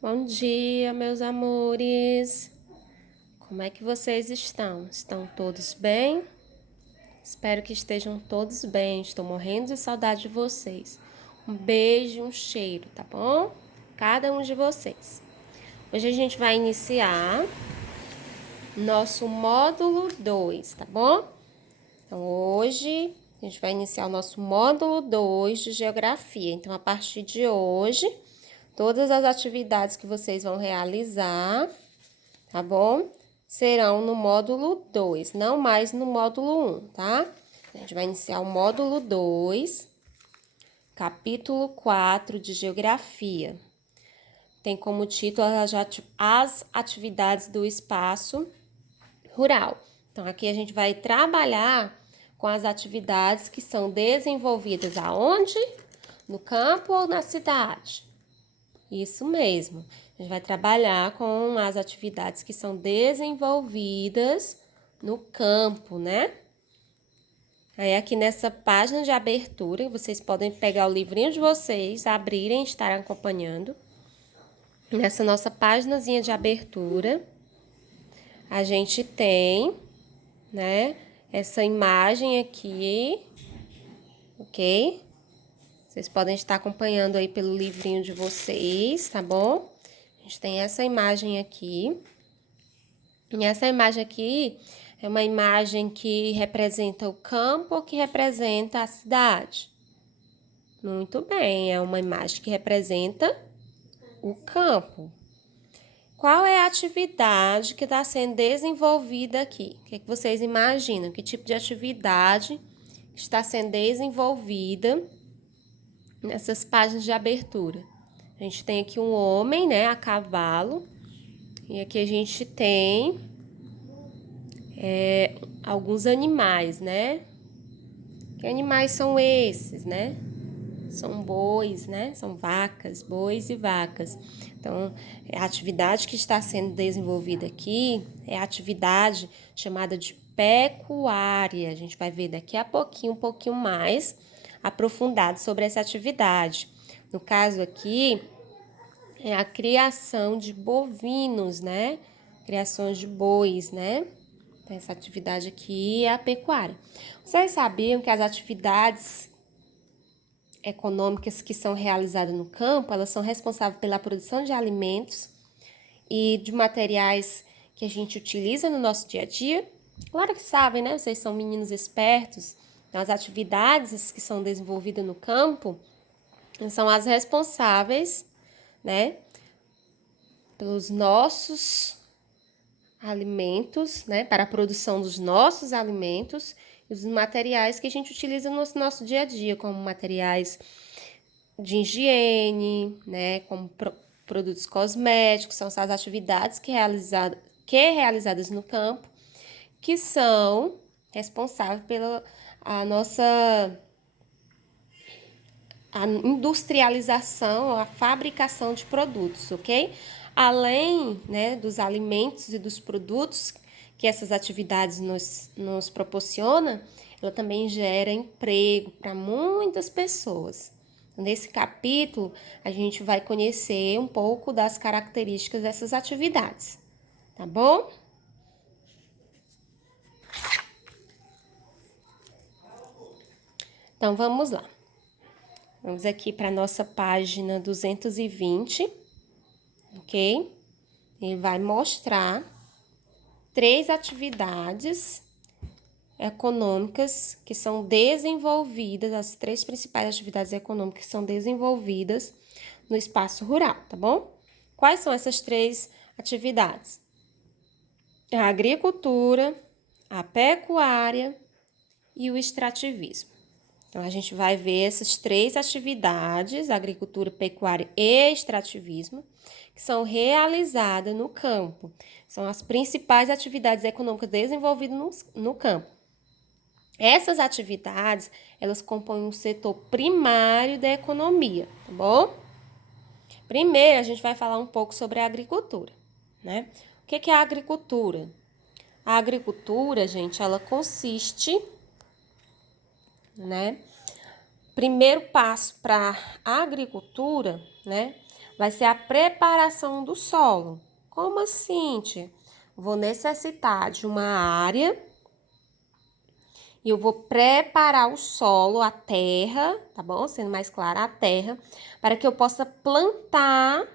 Bom dia, meus amores. Como é que vocês estão? Estão todos bem? Espero que estejam todos bem. Estou morrendo de saudade de vocês. Um beijo, um cheiro, tá bom? Cada um de vocês. Hoje a gente vai iniciar nosso módulo 2, tá bom? Então, hoje a gente vai iniciar o nosso módulo 2 de Geografia. Então, a partir de hoje, todas as atividades que vocês vão realizar, tá bom? Serão no módulo 2, não mais no módulo 1, tá? A gente vai iniciar o módulo 2, capítulo 4 de Geografia. Tem como título as atividades do espaço rural. Então, aqui a gente vai trabalhar com as atividades que são desenvolvidas aonde? No campo ou na cidade? Isso mesmo. A gente vai trabalhar com as atividades que são desenvolvidas no campo, né? Aí aqui nessa página de abertura, vocês podem pegar o livrinho de vocês, abrirem e estar acompanhando. Nessa nossa páginazinha de abertura, a gente tem, né, essa imagem aqui, ok? Vocês podem estar acompanhando aí pelo livrinho de vocês, tá bom? A gente tem essa imagem aqui. E essa imagem aqui é uma imagem que representa o campo ou que representa a cidade? Muito bem, é uma imagem que representa o campo. Qual é a atividade que está sendo desenvolvida aqui? O que é que vocês imaginam? Que tipo de atividade está sendo desenvolvida nessas páginas de abertura? A gente tem aqui um homem, né, a cavalo. E aqui a gente tem alguns animais, né? Que animais são esses, né? São bois, né? São vacas, bois e vacas. Então, a atividade que está sendo desenvolvida aqui é a atividade chamada de pecuária. A gente vai ver daqui a pouquinho, um pouquinho mais aprofundado sobre essa atividade. No caso aqui, é a criação de bovinos, né? Criações de bois, né? Essa atividade aqui é a pecuária. Vocês sabiam que as atividades econômicas que são realizadas no campo, elas são responsáveis pela produção de alimentos e de materiais que a gente utiliza no nosso dia a dia? Claro que sabem, né? Vocês são meninos espertos. Então, as atividades que são desenvolvidas no campo são as responsáveis, né, pelos nossos alimentos, né, para a produção dos nossos alimentos e os materiais que a gente utiliza no nosso dia a dia, como materiais de higiene, né, como produtos cosméticos, são essas atividades que realizadas no campo, que são responsáveis pela a industrialização, a fabricação de produtos, ok? Além, né, dos alimentos e dos produtos que essas atividades nos proporciona, ela também gera emprego para muitas pessoas. Nesse capítulo, a gente vai conhecer um pouco das características dessas atividades, tá bom? Então, vamos lá. Vamos aqui para a nossa página 220, ok? Ele vai mostrar 3 atividades econômicas que são desenvolvidas, as 3 principais atividades econômicas que são desenvolvidas no espaço rural, tá bom? Quais são essas 3 atividades? A agricultura, a pecuária e o extrativismo. Então, a gente vai ver essas 3 atividades, agricultura, pecuária e extrativismo, que são realizadas no campo. São as principais atividades econômicas desenvolvidas no campo. Essas atividades, elas compõem um setor primário da economia, tá bom? Primeiro, a gente vai falar um pouco sobre a agricultura, né? O que é a agricultura? A agricultura, gente, ela consiste, né? Primeiro passo para a agricultura, né? vai ser a preparação do solo. Como assim, tia? Vou necessitar de uma área e eu vou preparar o solo, a terra, tá bom? Sendo mais clara, a terra, para que eu possa plantar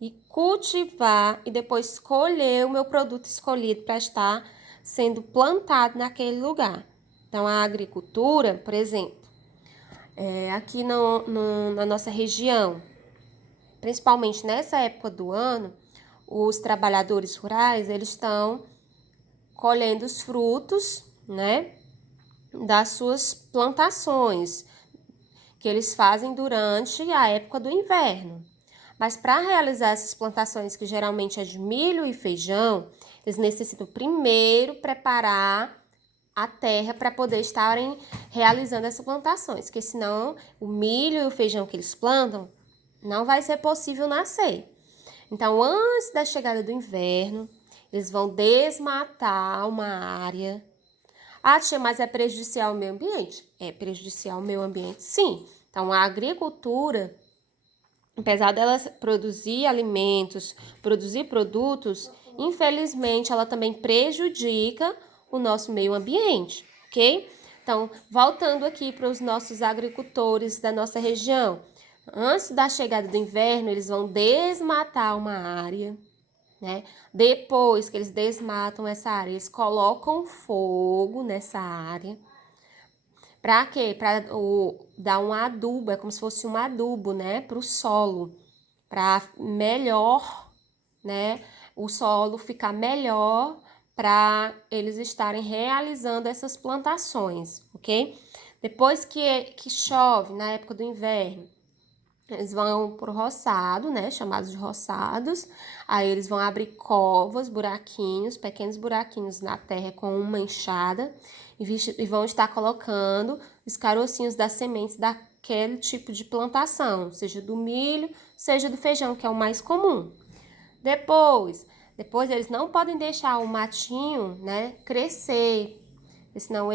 e cultivar e depois colher o meu produto escolhido para estar sendo plantado naquele lugar. Então, a agricultura, por exemplo, aqui na nossa região, principalmente nessa época do ano, os trabalhadores rurais, eles estão colhendo os frutos, né, das suas plantações, que eles fazem durante a época do inverno. Mas para realizar essas plantações, que geralmente é de milho e feijão, eles necessitam primeiro preparar a terra para poder estarem realizando essas plantações, porque senão o milho e o feijão que eles plantam não vai ser possível nascer. Então, antes da chegada do inverno, eles vão desmatar uma área. Ah, tia, mas é prejudicial ao meio ambiente? É prejudicial ao meio ambiente, sim. Então, a agricultura, apesar dela produzir alimentos, produzir produtos, infelizmente ela também prejudica o nosso meio ambiente, ok? Então, voltando aqui para os nossos agricultores da nossa região, antes da chegada do inverno, eles vão desmatar uma área, né? Depois que eles desmatam essa área, eles colocam fogo nessa área. Para quê? Para dar um adubo, é como se fosse um adubo, né? Para o solo, para melhor, né? O solo ficar melhor para eles estarem realizando essas plantações, ok? Depois que chove, na época do inverno, eles vão pro roçado, né? Chamados de roçados. Aí eles vão abrir covas, buraquinhos, pequenos buraquinhos na terra com uma enxada e vão estar colocando os carocinhos das sementes daquele tipo de plantação, seja do milho, seja do feijão, que é o mais comum. Depois eles não podem deixar o matinho, né, crescer, senão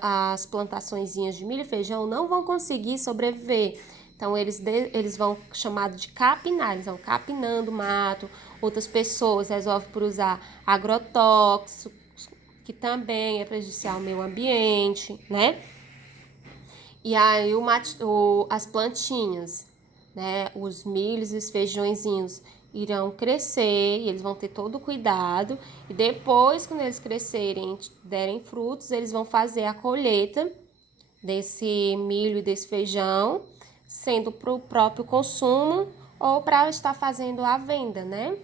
as plantaçõezinhas de milho e feijão não vão conseguir sobreviver. Então, eles vão chamado de capinar, eles vão capinando o mato. Outras pessoas resolvem por usar agrotóxicos, que também é prejudicial ao meio ambiente, né? E aí as plantinhas, né? Os milhos e os feijõezinhos irão crescer e eles vão ter todo o cuidado. E depois, quando eles crescerem, derem frutos, eles vão fazer a colheita desse milho e desse feijão, sendo para o próprio consumo ou para estar fazendo a venda, né?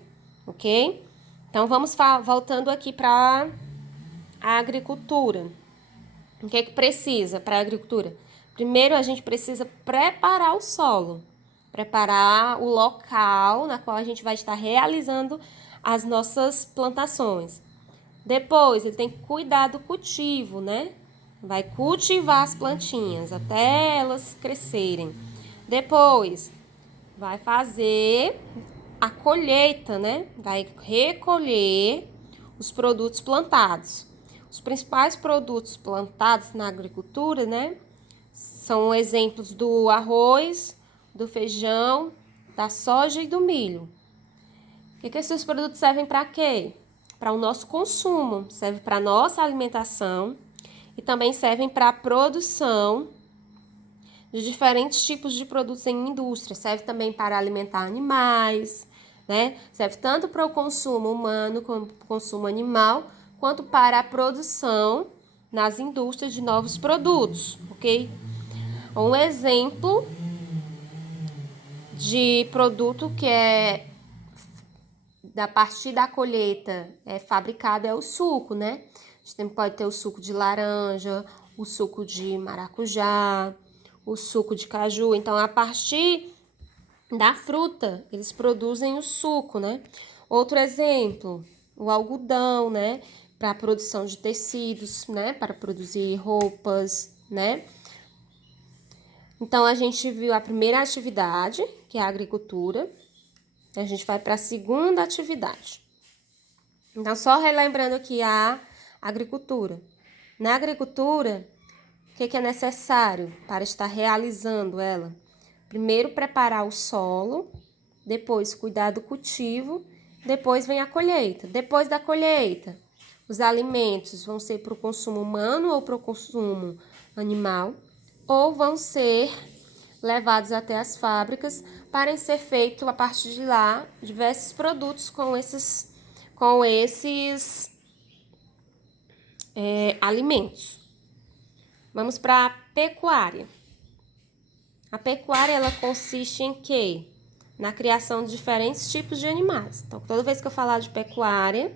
Ok? Então, vamos voltando aqui para a agricultura. O que é que precisa para a agricultura? Primeiro, a gente precisa preparar o solo, preparar o local na qual a gente vai estar realizando as nossas plantações. Depois, ele tem que cuidar do cultivo, né? Vai cultivar as plantinhas até elas crescerem. Depois, vai fazer a colheita, né? Vai recolher os produtos plantados. Os principais produtos plantados na agricultura, né? São exemplos do arroz, do feijão, da soja e do milho. O que esses produtos servem para quê? Para o nosso consumo, serve para a nossa alimentação e também servem para a produção de diferentes tipos de produtos em indústria. Serve também para alimentar animais, né? Serve tanto para o consumo humano como para o consumo animal, quanto para a produção nas indústrias de novos produtos, ok? Um exemplo de produto que é da partir da colheita fabricado é o suco, né? A gente pode ter o suco de laranja, o suco de maracujá, o suco de caju. Então, a partir da fruta, eles produzem o suco, né? Outro exemplo, o algodão, né? Para a produção de tecidos, né? Para produzir roupas, né? Então, a gente viu a primeira atividade, que é a agricultura. A gente vai para a segunda atividade. Então, só relembrando aqui a agricultura. Na agricultura, o que é necessário para estar realizando ela? Primeiro, preparar o solo, depois cuidar do cultivo, depois vem a colheita. Depois da colheita, os alimentos vão ser para o consumo humano ou para o consumo animal, ou vão ser levados até as fábricas para ser feito a partir de lá diversos produtos com esses alimentos. Vamos para a pecuária. A pecuária, ela consiste em quê? Na criação de diferentes tipos de animais. Então, toda vez que eu falar de pecuária,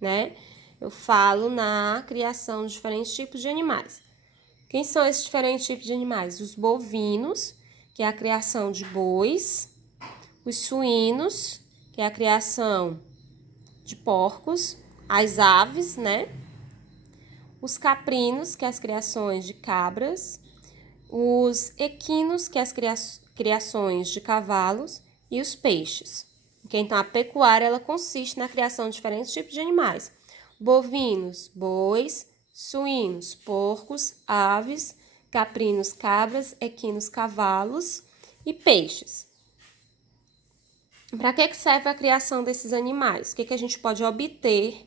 né, eu falo na criação de diferentes tipos de animais. Quem são esses diferentes tipos de animais? Os bovinos, que é a criação de bois, os suínos, que é a criação de porcos, as aves, né? Os caprinos, que é as criações de cabras, os equinos, que é as criações de cavalos, e os peixes. Okay? Então, a pecuária, ela consiste na criação de diferentes tipos de animais. Bovinos, bois, suínos, porcos, aves, caprinos, cabras, equinos, cavalos e peixes. Para que serve a criação desses animais? O que a gente pode obter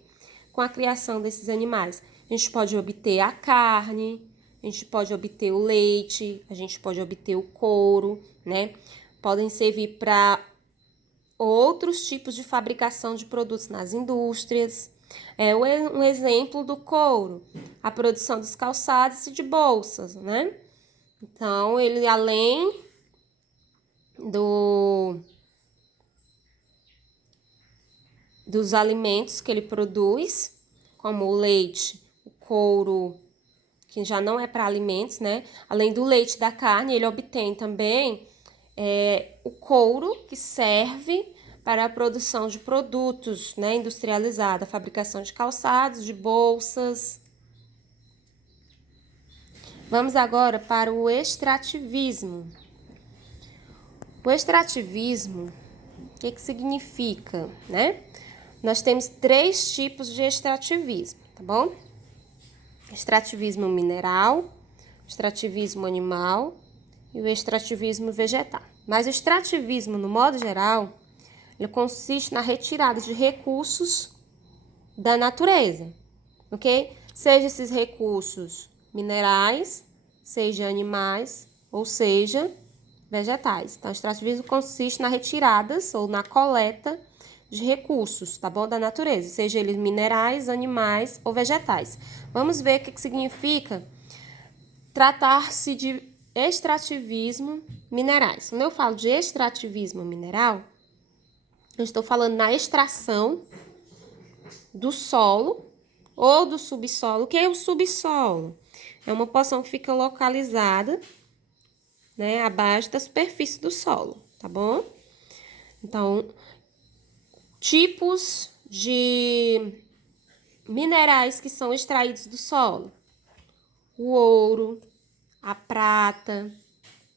com a criação desses animais? A gente pode obter a carne, a gente pode obter o leite, a gente pode obter o couro, né? Podem servir para outros tipos de fabricação de produtos nas indústrias. É um exemplo do couro, a produção dos calçados e de bolsas, né? Então, ele além dos alimentos que ele produz, como o leite, o couro, que já não é para alimentos, né? Além do leite e da carne, ele obtém também o couro, que serve para a produção de produtos, né, industrializada, a fabricação de calçados, de bolsas. Vamos agora para o extrativismo. O extrativismo, o que significa, né? Nós temos 3 tipos de extrativismo, tá bom? Extrativismo mineral, extrativismo animal e o extrativismo vegetal. Mas o extrativismo, no modo geral, ele consiste na retirada de recursos da natureza, ok? Seja esses recursos minerais, seja animais, ou seja, vegetais. Então, o extrativismo consiste na retirada ou na coleta de recursos, tá bom? Da natureza, seja eles minerais, animais ou vegetais. Vamos ver o que significa tratar-se de extrativismo minerais. Quando eu falo de extrativismo mineral, eu estou falando na extração do solo ou do subsolo. O que é o subsolo? É uma porção que fica localizada, né, abaixo da superfície do solo, tá bom? Então, tipos de minerais que são extraídos do solo: o ouro, a prata,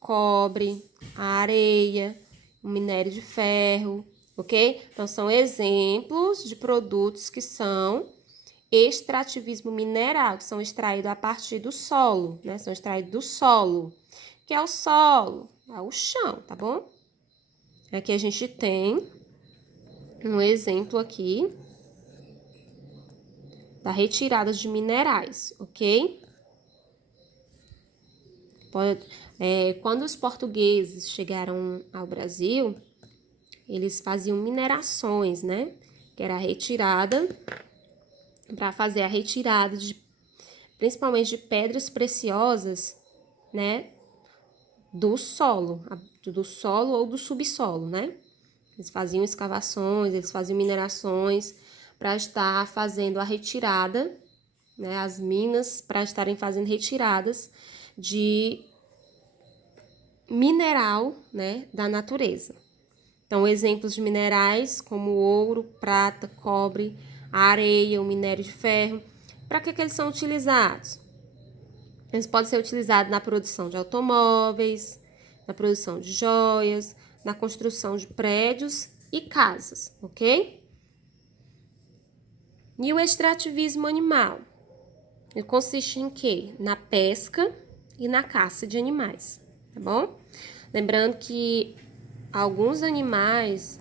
cobre, a areia, o minério de ferro, ok? Então, são exemplos de produtos que são extrativismo mineral, que são extraídos a partir do solo, né? São extraídos do solo. O que é o solo? É o chão, tá bom? Aqui a gente tem um exemplo aqui da retirada de minerais, ok? Quando os portugueses chegaram ao Brasil, eles faziam minerações, né? Que era a retirada, para fazer a retirada principalmente de pedras preciosas, né? Do solo ou do subsolo, né? Eles faziam escavações, eles faziam minerações para estar fazendo a retirada, né? As minas para estarem fazendo retiradas de mineral, né? Da natureza. Então, exemplos de minerais como ouro, prata, cobre, a areia, o minério de ferro. Para que eles são utilizados? Eles podem ser utilizados na produção de automóveis, na produção de joias, na construção de prédios e casas, ok? E o extrativismo animal? Ele consiste em quê? Na pesca e na caça de animais, tá bom? Lembrando que alguns animais,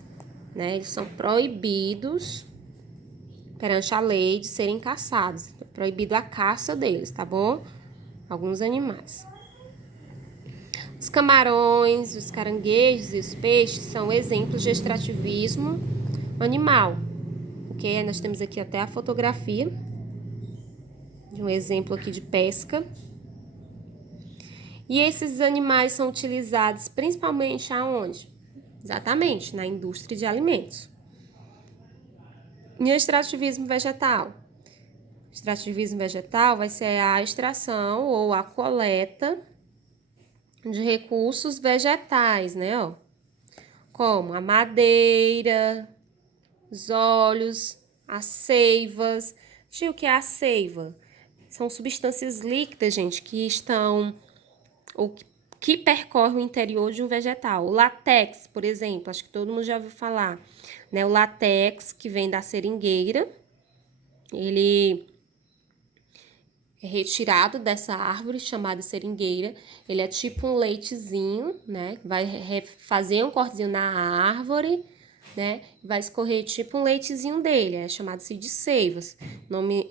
né, eles são proibidos perante a lei de serem caçados. É proibido a caça deles, tá bom? Alguns animais. Os camarões, os caranguejos e os peixes são exemplos de extrativismo animal. Ok? Nós temos aqui até a fotografia de um exemplo aqui de pesca. E esses animais são utilizados principalmente aonde? Exatamente, na indústria de alimentos. E o extrativismo vegetal? O extrativismo vegetal vai ser a extração ou a coleta de recursos vegetais, né? Ó, como a madeira, os óleos, as seivas. O que é a seiva? São substâncias líquidas, gente, que estão ou que percorrem o interior de um vegetal. O látex, por exemplo, acho que todo mundo já ouviu falar, né? O látex que vem da seringueira, ele é retirado dessa árvore chamada seringueira. Ele é tipo um leitezinho, né? Vai fazer um cortezinho na árvore, né? Vai escorrer tipo um leitezinho dele, é chamado-se de seivas.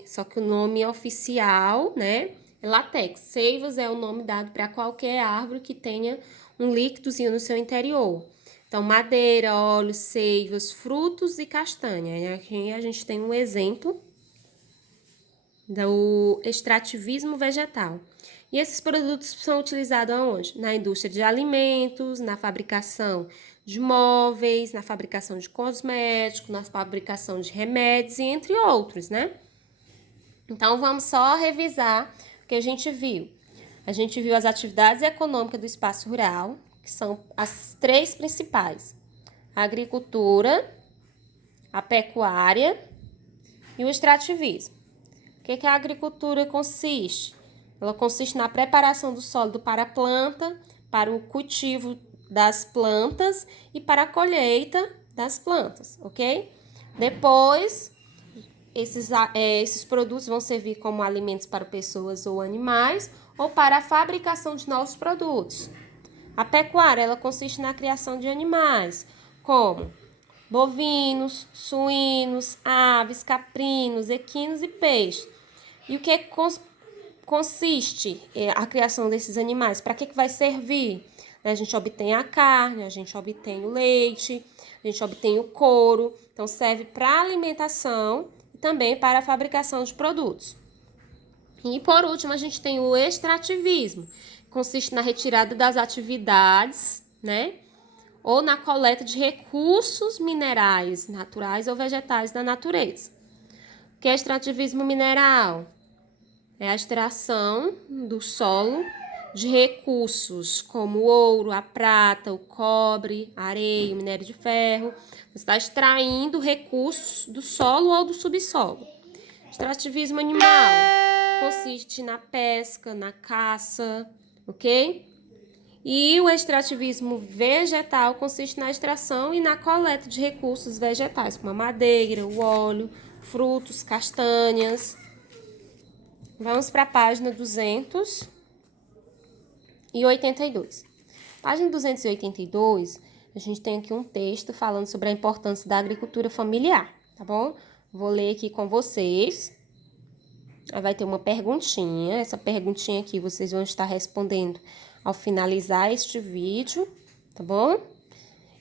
Só que o nome oficial, né, é látex. Seivas é o nome dado para qualquer árvore que tenha um líquidozinho no seu interior. Então, madeira, óleo, seivas, frutos e castanha. Aqui a gente tem um exemplo do extrativismo vegetal. E esses produtos são utilizados aonde? Na indústria de alimentos, na fabricação de móveis, na fabricação de cosméticos, na fabricação de remédios e entre outros, né? Então, vamos só revisar o que a gente viu. A gente viu as atividades econômicas do espaço rural, que são as três principais: a agricultura, a pecuária e o extrativismo. O que a agricultura consiste? Ela consiste na preparação do solo para a planta, para o cultivo das plantas e para a colheita das plantas, ok? Depois, esses produtos vão servir como alimentos para pessoas ou animais ou para a fabricação de novos produtos. A pecuária, ela consiste na criação de animais, como bovinos, suínos, aves, caprinos, equinos e peixes. E o que consiste a criação desses animais? Para que vai servir? A gente obtém a carne, a gente obtém o leite, a gente obtém o couro. Então, serve para alimentação e também para a fabricação de produtos. E, por último, a gente tem o extrativismo, que consiste na retirada das atividades, né? Ou na coleta de recursos minerais, naturais ou vegetais da natureza. O que é extrativismo mineral? É a extração do solo de recursos como o ouro, a prata, o cobre, a areia, o minério de ferro. Você está extraindo recursos do solo ou do subsolo. Extrativismo animal consiste na pesca, na caça, ok? E o extrativismo vegetal consiste na extração e na coleta de recursos vegetais, como a madeira, o óleo, frutos, castanhas. Vamos para a página 282. Página 282, a gente tem aqui um texto falando sobre a importância da agricultura familiar, tá bom? Vou ler aqui com vocês. Aí vai ter uma perguntinha. Essa perguntinha aqui vocês vão estar respondendo ao finalizar este vídeo, tá bom?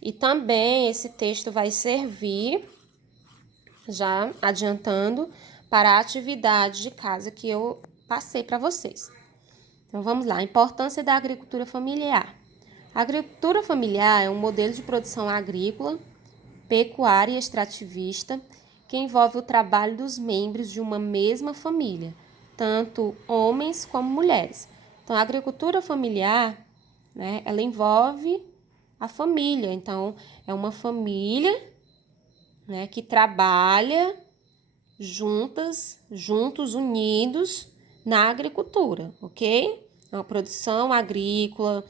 E também esse texto vai servir, já adiantando, para a atividade de casa que eu passei para vocês. Então, vamos lá. A importância da agricultura familiar. A agricultura familiar é um modelo de produção agrícola, pecuária e extrativista que envolve o trabalho dos membros de uma mesma família, tanto homens como mulheres. Então, a agricultura familiar, né, ela envolve a família. Então, é uma família, né, que trabalha juntos, unidos na agricultura, ok? Na produção agrícola,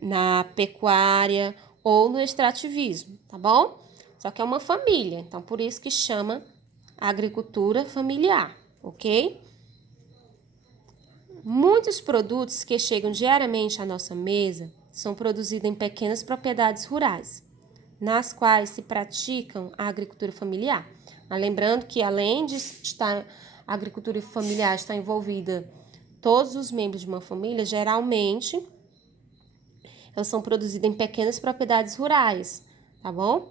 na pecuária ou no extrativismo, tá bom? Só que é uma família, então por isso que chama agricultura familiar, ok? Muitos produtos que chegam diariamente à nossa mesa são produzidas em pequenas propriedades rurais, nas quais se praticam a agricultura familiar. Mas lembrando que, além de estar a agricultura familiar está envolvida todos os membros de uma família, geralmente elas são produzidas em pequenas propriedades rurais, tá bom?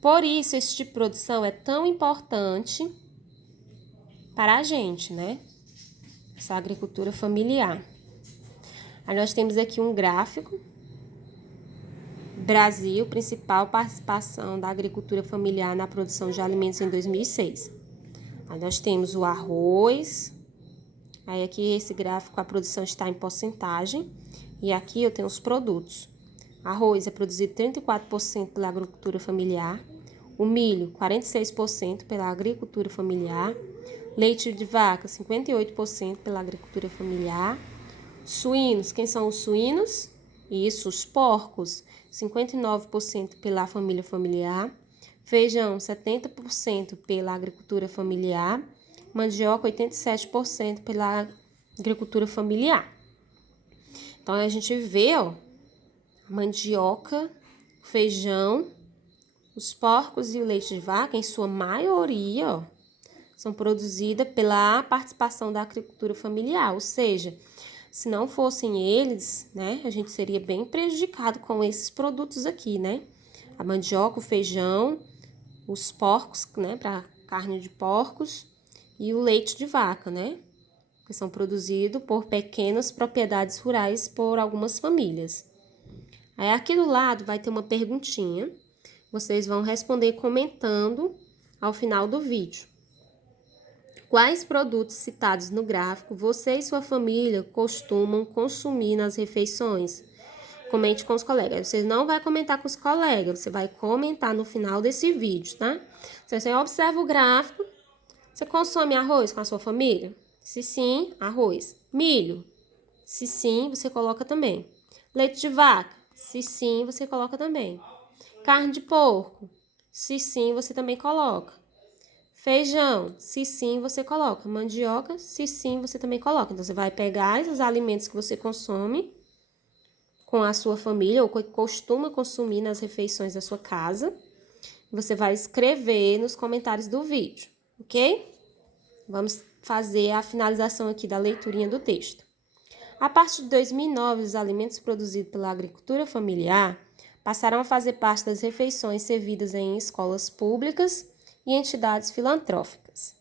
Por isso, esse tipo de produção é tão importante para a gente, né? Essa agricultura familiar. Aí nós temos aqui um gráfico. Brasil, principal participação da agricultura familiar na produção de alimentos em 2006. Aí nós temos o arroz. Aí aqui esse gráfico a produção está em porcentagem. E aqui eu tenho os produtos. Arroz é produzido 34% pela agricultura familiar. O milho, 46% pela agricultura familiar. Leite de vaca, 58% pela agricultura familiar. Suínos, quem são os suínos? Isso, os porcos, 59% pela família familiar. Feijão, 70% pela agricultura familiar. Mandioca, 87% pela agricultura familiar. Então, a gente vê, ó, mandioca, feijão, os porcos e o leite de vaca, em sua maioria, ó, são produzidas pela participação da agricultura familiar, ou seja, se não fossem eles, né, a gente seria bem prejudicado com esses produtos aqui, né? A mandioca, o feijão, os porcos, né, para carne de porcos e o leite de vaca, né? Que são produzidos por pequenas propriedades rurais por algumas famílias. Aí aqui do lado vai ter uma perguntinha. Vocês vão responder comentando ao final do vídeo. Quais produtos citados no gráfico você e sua família costumam consumir nas refeições? Comente com os colegas. Você não vai comentar com os colegas, você vai comentar no final desse vídeo, tá? Você observa o gráfico. Você consome arroz com a sua família? Se sim, arroz. Milho? Se sim, você coloca também. Leite de vaca? Se sim, você coloca também. Carne de porco? Se sim, você também coloca. Feijão? Se sim, você coloca. Mandioca? Se sim, você também coloca. Então, você vai pegar esses alimentos que você consome com a sua família ou que costuma consumir nas refeições da sua casa. Você vai escrever nos comentários do vídeo, ok? Vamos fazer a finalização aqui da leiturinha do texto. A partir de 2009, os alimentos produzidos pela agricultura familiar passaram a fazer parte das refeições servidas em escolas públicas e entidades filantrópicas.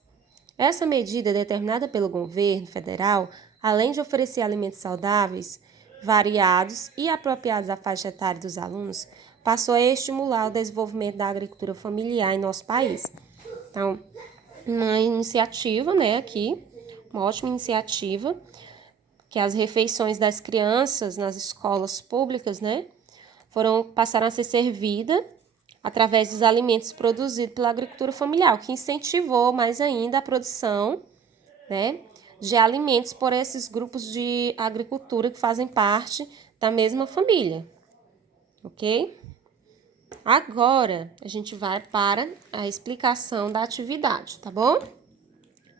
Essa medida, determinada pelo governo federal, além de oferecer alimentos saudáveis, variados e apropriados à faixa etária dos alunos, passou a estimular o desenvolvimento da agricultura familiar em nosso país. Então, uma iniciativa, né, aqui, uma ótima iniciativa, que as refeições das crianças nas escolas públicas, né, passaram a ser servidas através dos alimentos produzidos pela agricultura familiar, o que incentivou mais ainda a produção, né, de alimentos por esses grupos de agricultura que fazem parte da mesma família, ok? Agora, a gente vai para a explicação da atividade, tá bom?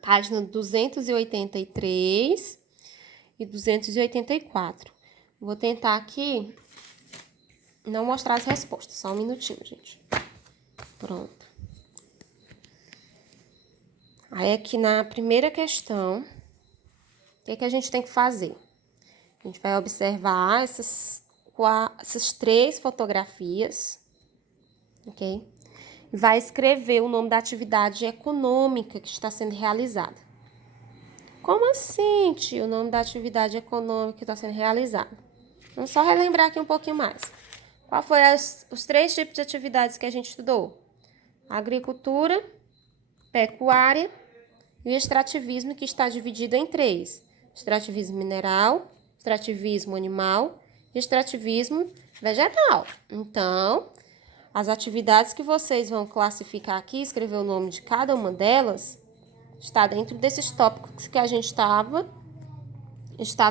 Página 283 e 284. Vou tentar aqui não mostrar as respostas, só um minutinho, gente. Pronto. Aí, aqui na primeira questão, o que a gente tem que fazer? A gente vai observar essas 3 fotografias, ok? Vai escrever o nome da atividade econômica que está sendo realizada. Como assim, tio, o nome da atividade econômica que está sendo realizada? Vamos só relembrar aqui um pouquinho mais. Qual foi os 3 tipos de atividades que a gente estudou? Agricultura, pecuária e o extrativismo, que está dividido em 3. Extrativismo mineral, extrativismo animal e extrativismo vegetal. Então, as atividades que vocês vão classificar aqui, escrever o nome de cada uma delas, está dentro desses tópicos que a gente estava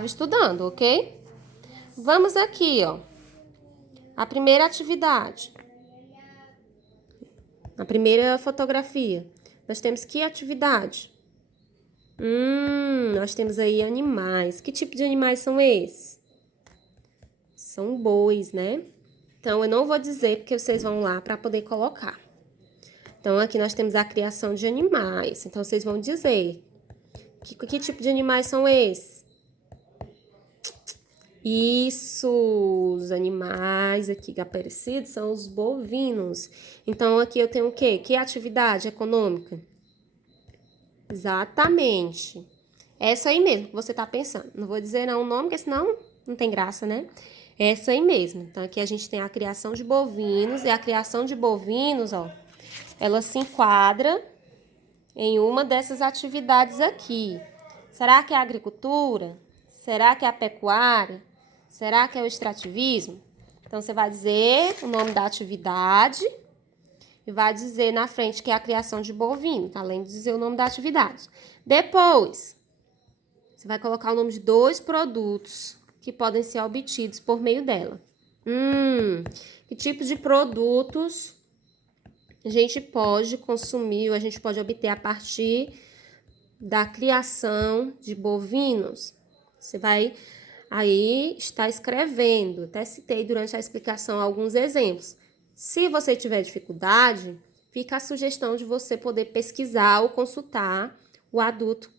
estudando, ok? Vamos aqui, ó. A primeira atividade. A primeira fotografia. Nós temos que atividade? Nós temos aí animais. Que tipo de animais são esses? São bois, né? Então, eu não vou dizer porque vocês vão lá para poder colocar. Então, aqui nós temos a criação de animais. Então, vocês vão dizer que tipo de animais são esses? Isso, os animais aqui aparecidos são os bovinos. Então, aqui eu tenho o quê? Que atividade econômica? Exatamente. Essa aí mesmo que você tá pensando. Não vou dizer não o nome, porque senão não tem graça, né? Essa aí mesmo. Então, aqui a gente tem a criação de bovinos. E a criação de bovinos, ó, ela se enquadra em uma dessas atividades aqui. Será que é a agricultura? Será que é a pecuária? Será que é o extrativismo? Então, você vai dizer o nome da atividade e vai dizer na frente que é a criação de bovino, além de dizer o nome da atividade. Depois, você vai colocar o nome de 2 produtos que podem ser obtidos por meio dela. Que tipo de produtos a gente pode consumir ou a gente pode obter a partir da criação de bovinos? Você vai aí estar escrevendo. Até citei durante a explicação alguns exemplos. Se você tiver dificuldade, fica a sugestão de você poder pesquisar ou consultar o adulto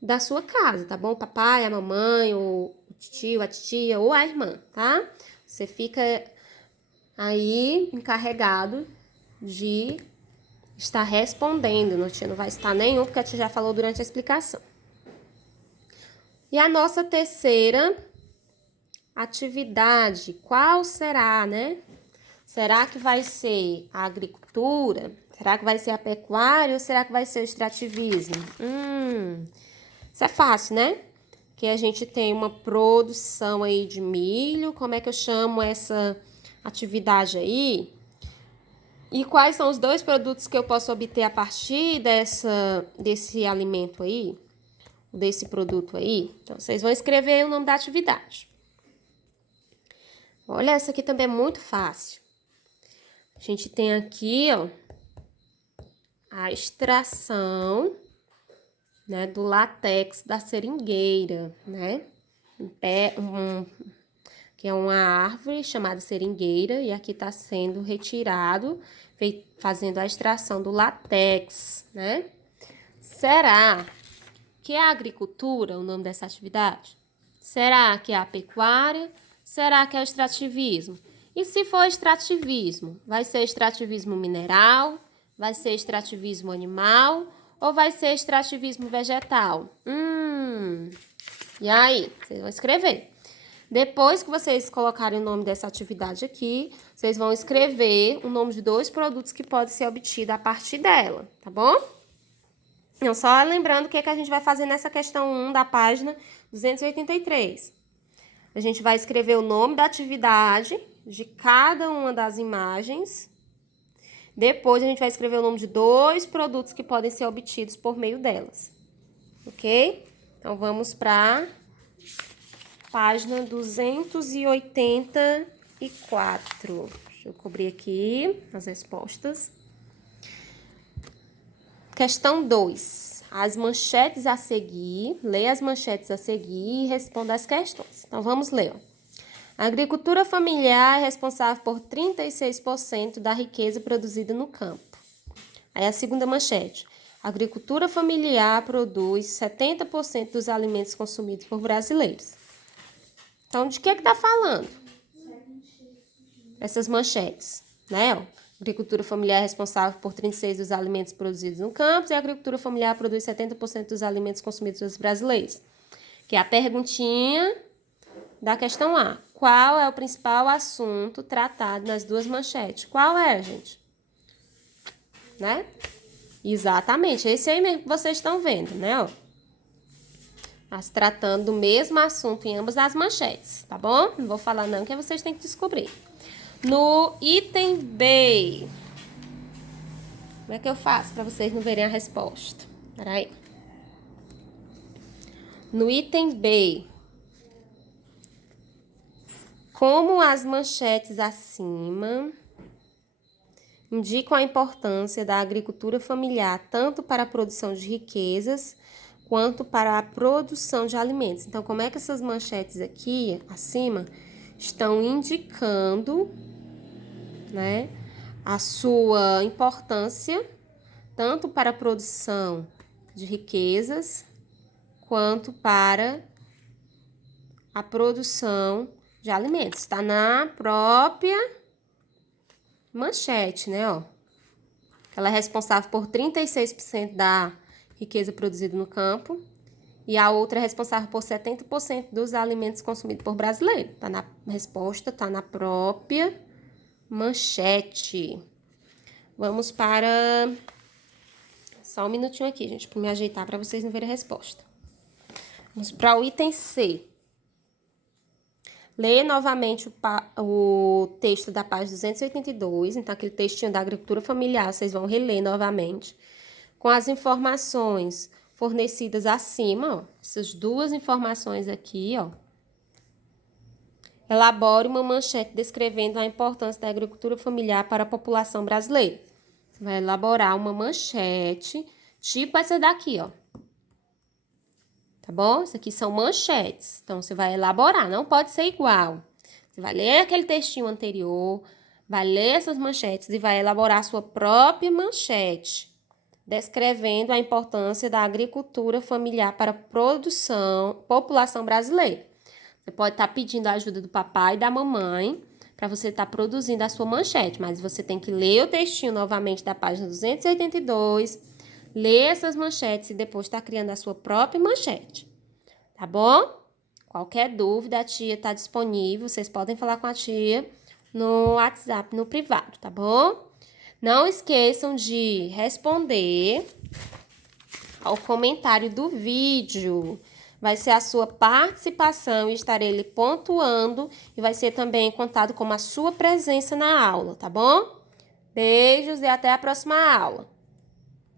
da sua casa, tá bom? O papai, a mamãe, o tio, a titia ou a irmã, tá? Você fica aí encarregado de estar respondendo. A tia não vai estar nenhum, porque a tia já falou durante a explicação. E a nossa terceira atividade, qual será, né? Será que vai ser a agricultura? Será que vai ser a pecuária ou será que vai ser o extrativismo? Isso é fácil, né? Que a gente tem uma produção aí de milho. Como é que eu chamo essa atividade aí? E quais são os 2 produtos que eu posso obter a partir desse alimento aí? Desse produto aí? Então, vocês vão escrever o nome da atividade. Olha, essa aqui também é muito fácil. A gente tem aqui, ó, a extração, né, do látex da seringueira, né? Que é uma árvore chamada seringueira e aqui está sendo retirado, fazendo a extração do látex, né? Será que é a agricultura o nome dessa atividade? Será que é a pecuária? Será que é o extrativismo? E se for extrativismo, vai ser extrativismo mineral? Vai ser extrativismo animal? Ou vai ser extrativismo vegetal? E aí? Vocês vão escrever. Depois que vocês colocarem o nome dessa atividade aqui, vocês vão escrever o nome de 2 produtos que podem ser obtidos a partir dela, tá bom? Então, só lembrando o que a gente vai fazer nessa questão 1 da página 283. A gente vai escrever o nome da atividade de cada uma das imagens. Depois, a gente vai escrever o nome de 2 produtos que podem ser obtidos por meio delas. Ok? Então, vamos para página 284. Deixa eu cobrir aqui as respostas. Questão 2. As manchetes a seguir. Leia as manchetes a seguir e responda as questões. Então, vamos ler. A agricultura familiar é responsável por 36% da riqueza produzida no campo. Aí a segunda manchete. A agricultura familiar produz 70% dos alimentos consumidos por brasileiros. Então, de que está falando? Essas manchetes, né? A agricultura familiar é responsável por 36% dos alimentos produzidos no campo e a agricultura familiar produz 70% dos alimentos consumidos pelos brasileiros. Que é a perguntinha da questão A. Qual é o principal assunto tratado nas 2 manchetes? Qual é, gente? Né? Exatamente, esse aí mesmo que vocês estão vendo, né? Ó. Mas tratando do mesmo assunto em ambas as manchetes, tá bom? Não vou falar não, que vocês têm que descobrir. No item B, como é que eu faço para vocês não verem a resposta? Peraí. No item B, como as manchetes acima indicam a importância da agricultura familiar tanto para a produção de riquezas quanto para a produção de alimentos. Então, como é que essas manchetes aqui, acima, estão indicando, né, a sua importância tanto para a produção de riquezas quanto para a produção de alimentos. Está na própria manchete, né, ó. Ela é responsável por 36% da riqueza produzida no campo e a outra é responsável por 70% dos alimentos consumidos por brasileiro. Tá na resposta, tá na própria manchete. Vamos para... Só um minutinho aqui, gente, para me ajeitar para vocês não verem a resposta. Vamos para o item C. Lê novamente o texto da página 282. Então, aquele textinho da agricultura familiar, vocês vão reler novamente. Com as informações fornecidas acima, ó. Essas duas informações aqui, ó. Elabore uma manchete descrevendo a importância da agricultura familiar para a população brasileira. Você vai elaborar uma manchete, tipo essa daqui, ó. Tá bom? Isso aqui são manchetes. Então, você vai elaborar, não pode ser igual. Você vai ler aquele textinho anterior, vai ler essas manchetes e vai elaborar a sua própria manchete, descrevendo a importância da agricultura familiar para a população brasileira. Você pode estar pedindo a ajuda do papai e da mamãe para você estar produzindo a sua manchete, mas você tem que ler o textinho novamente da página 282, ler essas manchetes e depois estar criando a sua própria manchete, tá bom? Qualquer dúvida, a tia está disponível, vocês podem falar com a tia no WhatsApp, no privado, tá bom? Não esqueçam de responder ao comentário do vídeo. Vai ser a sua participação e estarei lhe pontuando e vai ser também contado como a sua presença na aula, tá bom? Beijos e até a próxima aula.